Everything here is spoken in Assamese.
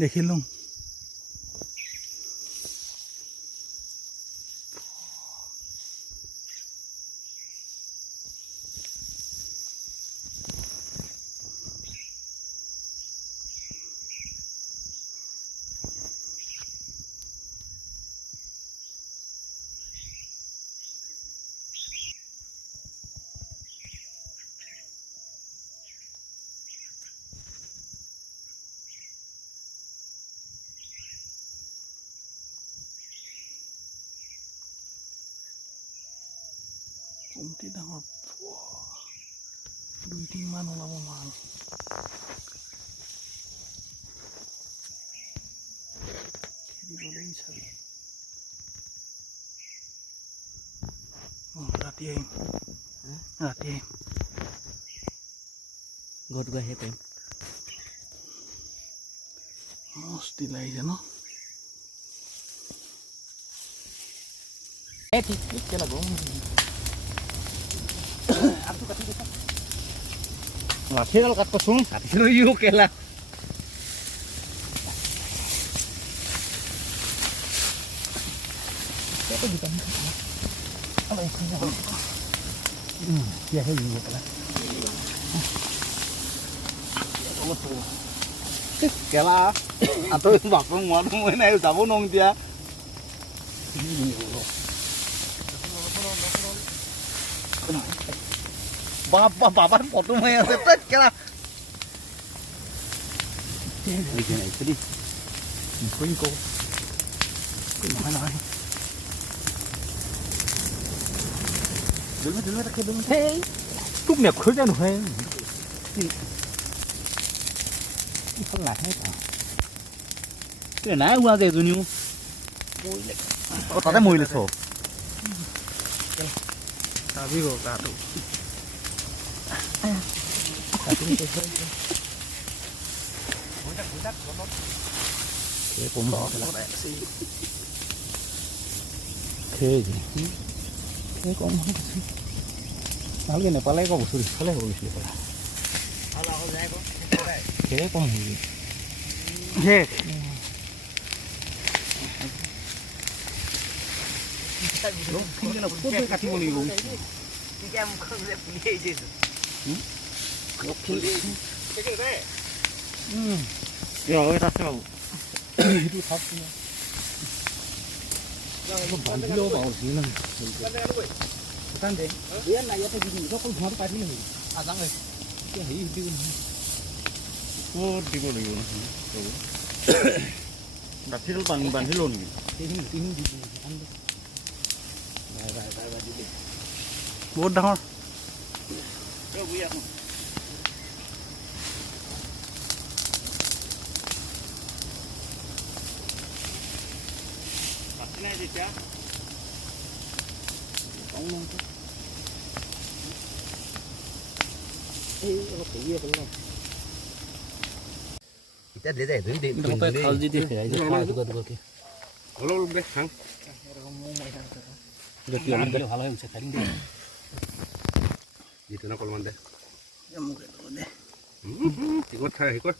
দেখিলোঁ কমটি ডাঙৰ 2-3 মান ওলাব মাল খেদিবলৈ চাবি ৰাতি আহিম ঘৰত গৈ আহি পাৰিম মস্তি লাগিছে ন ঠিক কেলা গৰম লাঠিডাল কাটপাচোন কাটিছিলোঁ ইও কেলা কেলা আঁতৰি বাপৰ মোৱাটো মই নাই যাব নোৱাৰোঁ এতিয়া বাবার ফটো মাই আছে তাত কেলা দেখি নাই সদি কই কো নহয় দুলমে ৰাখে দুলমে হেই তোক নে খোজা নহয় ইফাল নাহে তে নাই হোৱা যে এজনীও মৰিলে তাতে মৰিলে চব চাবি গ'ল তাতো ভালকে নেপালে আকৌ বস্তু দেখিলে হ'ব গৈছিলে পৰা কম কাটিব লাগিব বান্ধি ল'ব পাৰোঁ ইয়াতে অকল ঘৰটো পাই দিলে হেৰি দিব ক'ত দিব লাগিব ৰাতিডাল বান্ধি লওঁ নেকি বহুত ডাঙৰ নাই যেতিয়া এতিয়া দে যায় অলপ দে খাং ভাল হৈ গৈছে খাই দিম যিটো নকলমান দে মোক দে শিকত খাই শিকত